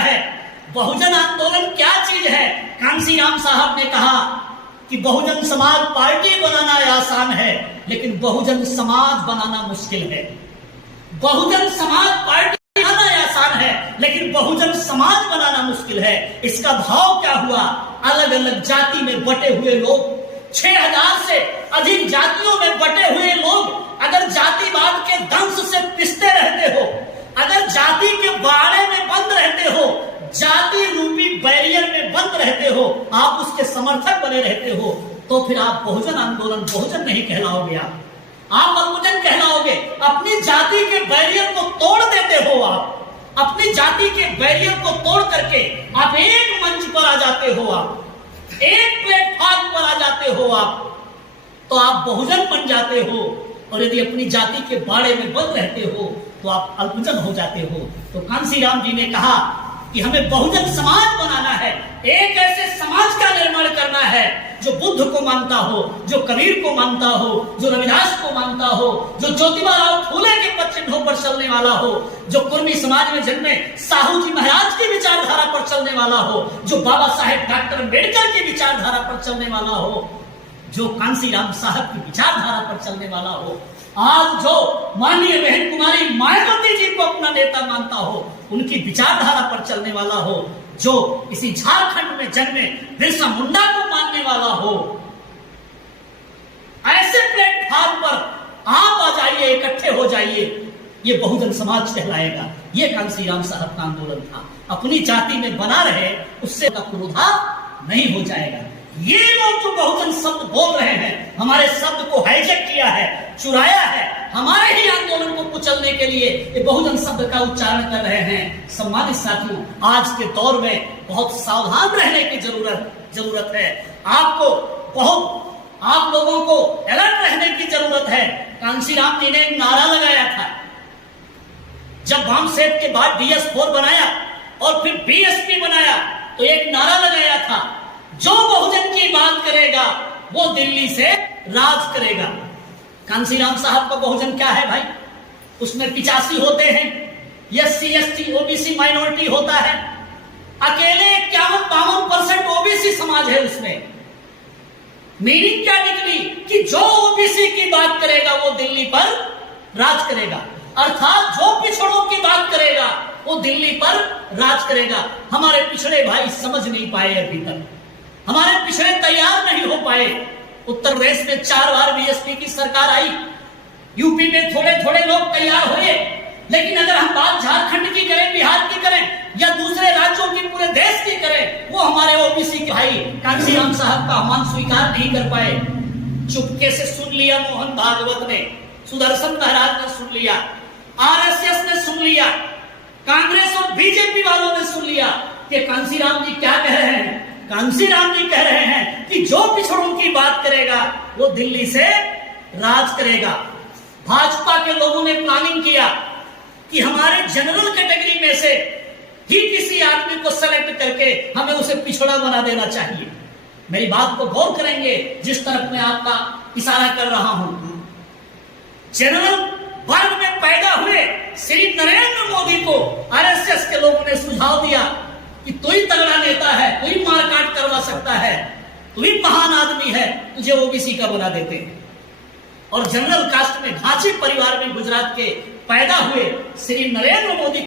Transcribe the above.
है, बहुजन आंदोलन क्या चीज है। कांसीराम साहब ने कहा कि बहुजन समाज पार्टी बनाना आसान है, लेकिन बहुजन समाज बनाना मुश्किल है। बहुजन समाज पार्टी बनाना आसान है, लेकिन बहुजन समाज बनाना मुश्किल है। इसका भाव क्या हुआ? अलग अलग जाति में बटे हुए लोग, 6000 से अधिक जातियों में बटे हुए लोग अगर जातिवाद के दंश से पिसते रहते हो, अगर जाति के बाड़े में बंद रहते हो, जाति रूपी बैरियर में बंद रहते हो, आप उसके समर्थक बने रहते हो, तो फिर आप बहुजन आंदोलन बहुजन नहीं कहलाओगे। आप बहुजन कहलाओगे। अपनी जाति के बैरियर को तोड़ देते हो। आप अपनी जाति के बैरियर को तोड़ करके आप एक मंच पर आ जाते हो, आप एक प्लेटफॉर्म पर आ जाते हो, आप तो आप बहुजन बन जाते हो। और यदि अपनी जाति के बाड़े में बंद रहते हो तो आप अल्पजन हो जाते हो। तो कांसीराम जी ने कहा कि हमें बहुजन समाज बनाना है, एक ऐसे समाज का निर्माण करना है जो बुद्ध को मानता हो, जो कबीर को मानता हो, जो रविदास को मानता हो, जो ज्योतिबा राव फूले के पदचिन्हों पर चलने वाला हो, जो कुर्मी समाज में जन्मे साहू जी महाराज की विचारधारा पर चलने वाला हो, जो बाबा साहेब डॉक्टर अम्बेडकर की विचारधारा पर चलने वाला हो, जो कांसीराम साहब की विचारधारा पर चलने वाला हो। आज जो माननीय बहन कुमारी मायावती जी को अपना नेता मानता हो, उनकी विचारधारा पर चलने वाला हो, जो इसी झारखंड में जन्मे बिरसा मुंडा को मानने वाला हो, ऐसे प्लेटफॉर्म पर आप आ जाइए, इकट्ठे हो जाइए, ये बहुजन समाज कहलाएगा। ये कांसीराम साहब का आंदोलन था। अपनी जाति में बना रहे, उससे का क्रोधा नहीं हो जाएगा। ये लोग जो बहुजन शब्द बोल रहे हैं, हमारे शब्द को हाईजैक किया है, चुराया है, हमारे ही आंदोलन को कुचलने के लिए ये बहुजन शब्द का उच्चारण कर रहे हैं। सम्मानित साथियों, आज के दौर में बहुत सावधान रहने की जरूरत है। आप लोगों को अलर्ट रहने की जरूरत है। कांसीराम जी ने एक नारा लगाया था, जब वामसेट के बाद DS4 बनाया और फिर BSP बनाया, तो एक नारा लगाया था, जो बहुजन की बात करेगा वो दिल्ली से राज करेगा। कांसीराम साहब का बहुजन क्या है भाई? उसमें 85 होते हैं, SC ST OBC माइनॉरिटी होता है, अकेले 51-52% OBC समाज है उसमें। मीनिंग क्या निकली कि जो OBC की बात करेगा वो दिल्ली पर राज करेगा, अर्थात जो पिछड़ों की बात करेगा वो दिल्ली पर राज करेगा। हमारे पिछड़े भाई समझ नहीं पाए अभी तक, हमारे पिछड़े तैयार नहीं हो पाए। उत्तर प्रदेश में 4 बार BSP की सरकार आई, यूपी में थोड़े थोड़े लोग तैयार हुए, लेकिन अगर हम बात झारखंड की करें, बिहार की करें या दूसरे राज्यों की, पूरे देश की करें, वो हमारे OBC के भाई कांसीराम साहब का आह्वान स्वीकार नहीं कर पाए। चुपके से सुन लिया मोहन भागवत ने, सुदर्शन महाराज ने सुन लिया, RSS ने सुन लिया, कांग्रेस और BJP वालों ने सुन लिया कि कांसीराम जी क्या कह रहे हैं। कांसीराम जी कह रहे हैं कि जो पिछड़ों की बात करेगा वो दिल्ली से राज करेगा। भाजपा के लोगों ने प्लानिंग किया कि हमारे जनरल कैटेगरी में से ही किसी आदमी को सेलेक्ट करके हमें उसे पिछड़ा बना देना चाहिए। मेरी बात को गौर करेंगे जिस तरफ मैं आपका इशारा कर रहा हूं। जनरल वर्ग में पैदा हुए श्री नरेंद्र मोदी को RSS के लोगों ने सुझाव दिया कि तू ही तगड़ा नेता है, तू ही मारकाट करवा सकता है, तू ही महान आदमी है, तुझे OBC का बना देते हैं। और जनरल कास्ट में घाची परिवार में गुजरात के पैदा हुए श्री नरेंद्र मोदी